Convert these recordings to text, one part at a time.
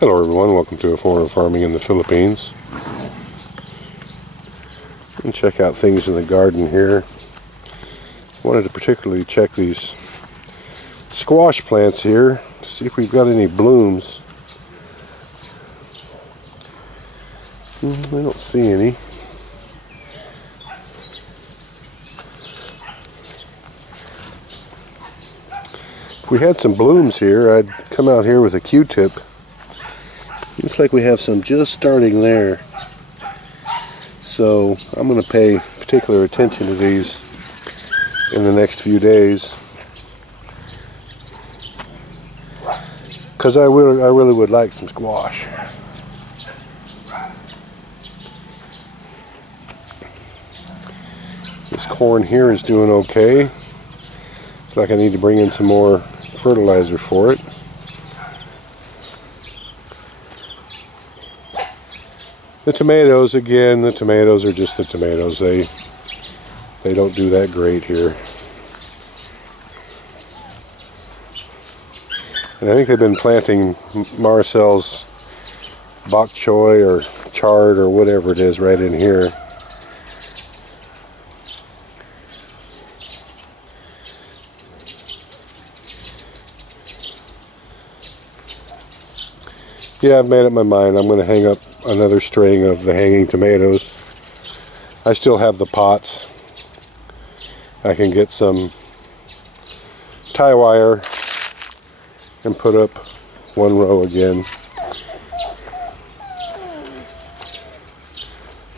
Hello everyone, welcome to Foreigner Farming in the Philippines. And check out things in the garden here. Wanted to particularly check these squash plants here to see if we've got any blooms. I don't see any. If we had some blooms here, I'd come out here with a Q-tip. Looks like we have some just starting there. So I'm going to pay particular attention to these in the next few days, because I really would like some squash. This corn here is doing okay. Looks like I need to bring in some more fertilizer for it. The tomatoes, again, the tomatoes are just the tomatoes. They don't do that great here. And I think they've been planting Marcel's bok choy or chard or whatever it is right in here. Yeah, I've made up my mind. I'm going to hang up another string of the hanging tomatoes. I still have the pots. I can get some tie wire and put up one row again.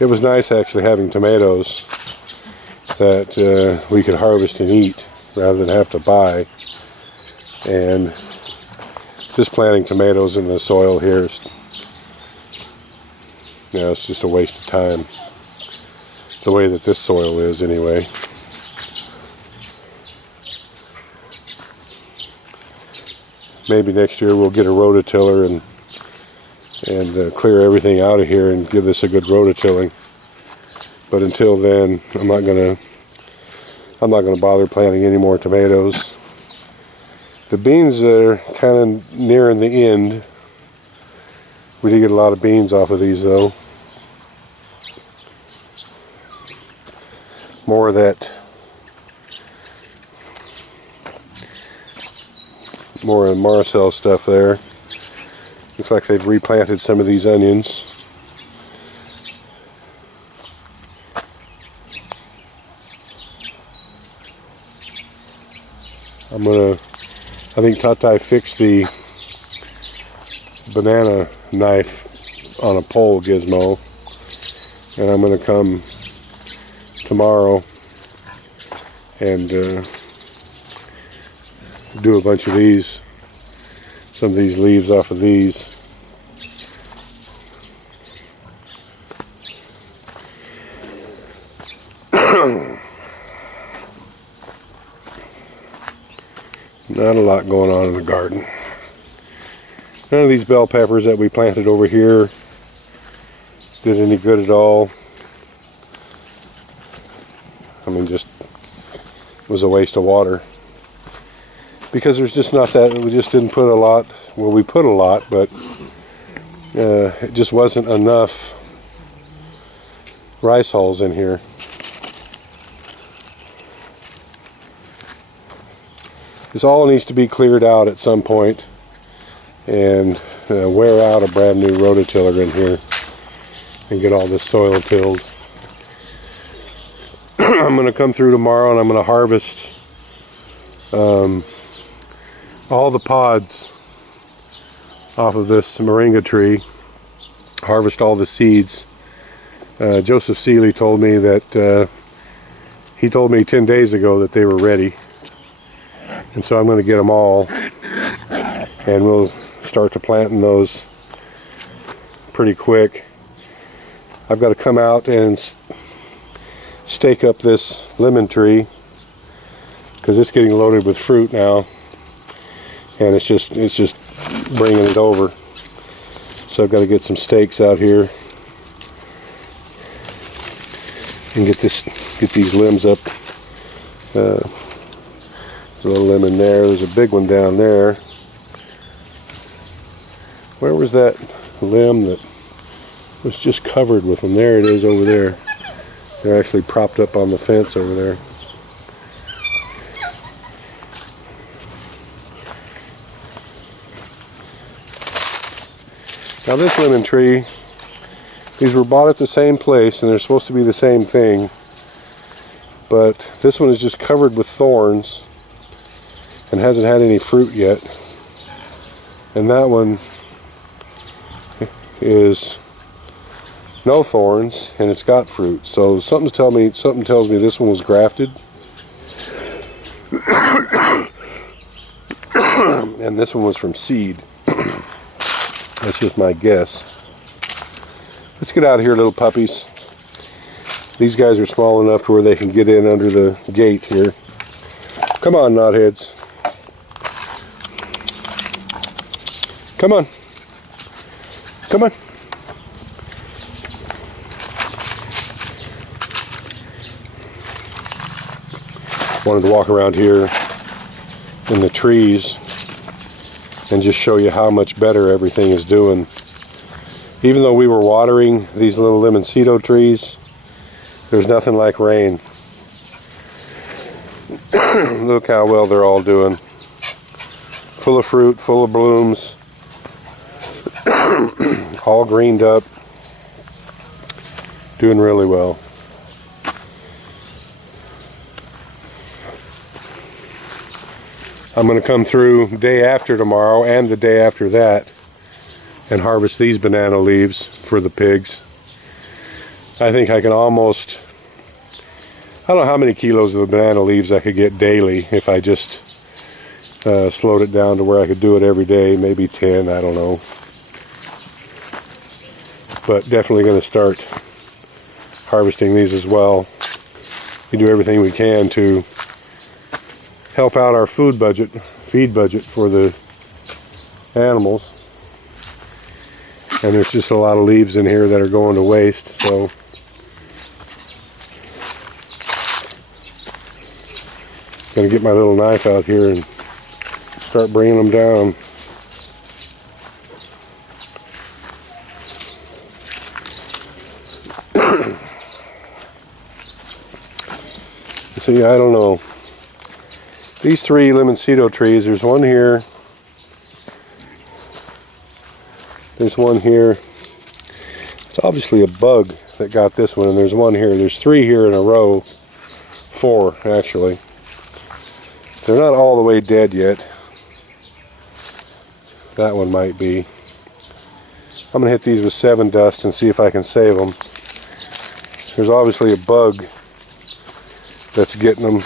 It was nice actually having tomatoes that we could harvest and eat rather than have to buy. And just planting tomatoes in the soil here is, it's just a waste of time. The way that this soil is anyway. Maybe next year we'll get a rototiller and clear everything out of here and give this a good rototilling. But until then, I'm not gonna bother planting any more tomatoes. The beans are kind of nearing the end. We did get a lot of beans off of these though. More of that, more of Marcel stuff there. Looks like they've replanted some of these onions. I think Tatai fixed the banana knife on a pole gizmo, and I'm going to come tomorrow and do a bunch of these, some of these leaves off of these. Not a lot going on in the garden. None of these bell peppers that we planted over here did any good at all. I mean, just was a waste of water. Because there's just not that, we just didn't put a lot, well, we put a lot, but it just wasn't enough rice hulls in here. This all needs to be cleared out at some point and wear out a brand new rototiller in here and get all this soil tilled. I'm going to come through tomorrow and I'm going to harvest all the pods off of this moringa tree, harvest all the seeds. Joseph Seeley told me that he told me 10 days ago that they were ready. And so I'm going to get them all, and we'll start to planting those pretty quick. I've got to come out and stake up this lemon tree because it's getting loaded with fruit now, and it's just bringing it over. So I've got to get some stakes out here and get these limbs up. There's a little lemon there. There's a big one down there. Where was that limb that was just covered with them? There it is over there. They're actually propped up on the fence over there. Now this lemon tree, these were bought at the same place and they're supposed to be the same thing, but this one is just covered with thorns and hasn't had any fruit yet, and that one is no thorns and it's got fruit. So something tells me this one was grafted and this one was from seed. That's just my guess. Let's get out of here, little puppies. These guys are small enough to where they can get in under the gate here. Come on, knotheads. Come on. Come on. Wanted to walk around here in the trees and just show you how much better everything is doing. Even though we were watering these little Lemoncito trees, there's nothing like rain. Look how well they're all doing. Full of fruit, full of blooms, all greened up, doing really well. I'm going to come through day after tomorrow and the day after that and harvest these banana leaves for the pigs. I think I can almost, I don't know how many kilos of banana leaves I could get daily if I just slowed it down to where I could do it every day, maybe 10, I don't know. But definitely going to start harvesting these as well. We do everything we can to help out our feed budget for the animals. And there's just a lot of leaves in here that are going to waste, so I'm going to get my little knife out here and start bringing them down. See, I don't know. These 3 Lemoncito trees, there's one here, there's one here. It's obviously a bug that got this one, and there's one here. There's 3 here in a row, 4 actually. They're not all the way dead yet. That one might be. I'm going to hit these with 7 dust and see if I can save them. There's obviously a bug that's getting them.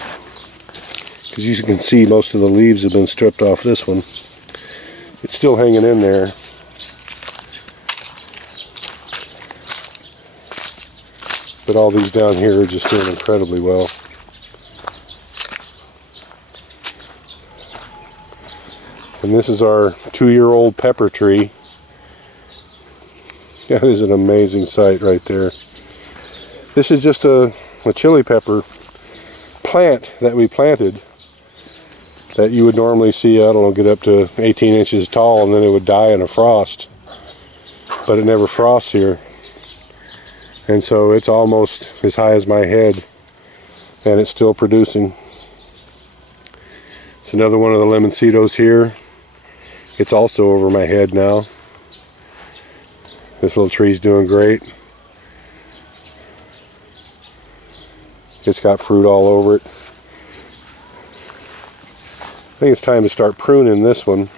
As you can see, most of the leaves have been stripped off this one. It's still hanging in there. But all these down here are just doing incredibly well. And this is our 2-year-old pepper tree. That is an amazing sight right there. This is just a chili pepper plant that we planted that you would normally see, I don't know, get up to 18 inches tall and then it would die in a frost. But it never frosts here. And so it's almost as high as my head and it's still producing. It's another one of the Lemoncitos here. It's also over my head now. This little tree's doing great. It's got fruit all over it. I think it's time to start pruning this one.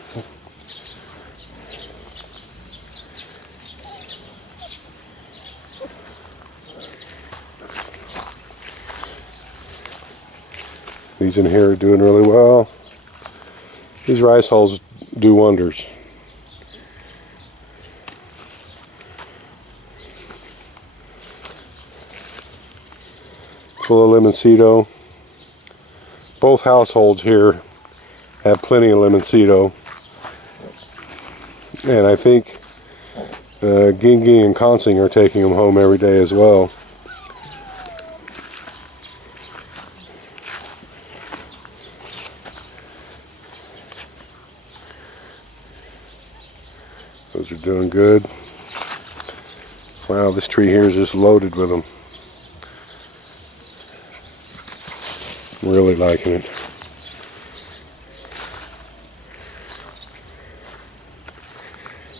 These in here are doing really well. These rice hulls do wonders. Full of Lemoncito. Both households here have plenty of Lemoncito, and I think Gingy and Consing are taking them home every day as well. Those are doing good. Wow, this tree here is just loaded with them. I'm really liking it.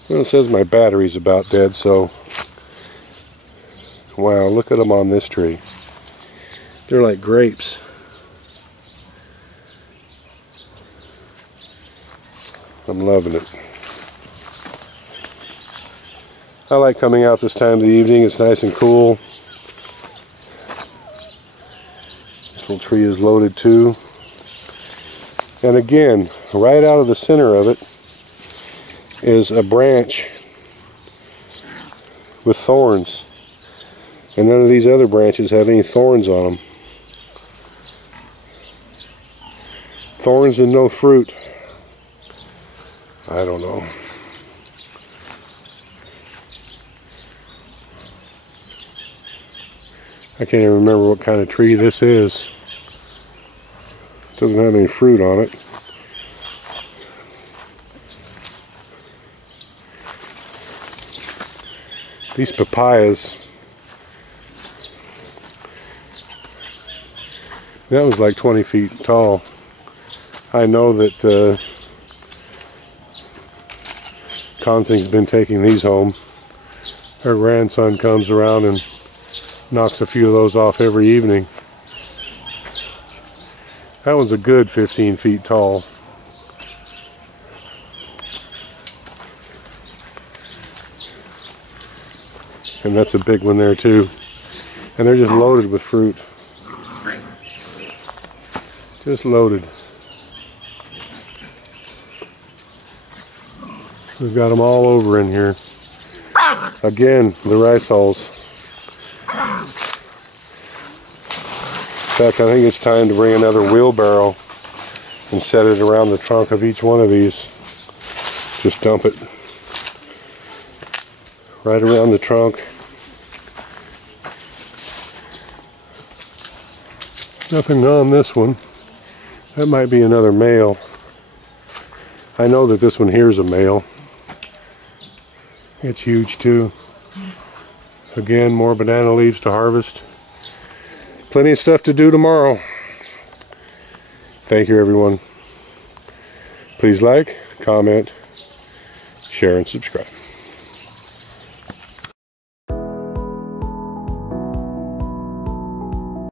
Well, it says my battery's about dead, so wow, look at them on this tree. They're like grapes. I'm loving it. I like coming out this time of the evening. It's nice and cool. This little tree is loaded too. And again, right out of the center of it is a branch with thorns. And none of these other branches have any thorns on them. Thorns and no fruit. I don't know. I can't even remember what kind of tree this is. Doesn't have any fruit on it. These papayas, that was like 20 feet tall. I know that Consing's been taking these home. Her grandson comes around and knocks a few of those off every evening. That one's a good 15 feet tall. And that's a big one there too. And they're just loaded with fruit. Just loaded. We've got them all over in here. Again, the rice hulls. In fact, I think it's time to bring another wheelbarrow and set it around the trunk of each one of these. Just dump it right around the trunk. Nothing on this one. That might be another male. I know that this one here is a male. It's huge too. Again, more banana leaves to harvest. Plenty of stuff to do tomorrow. Thank you, everyone. Please like, comment, share, and subscribe.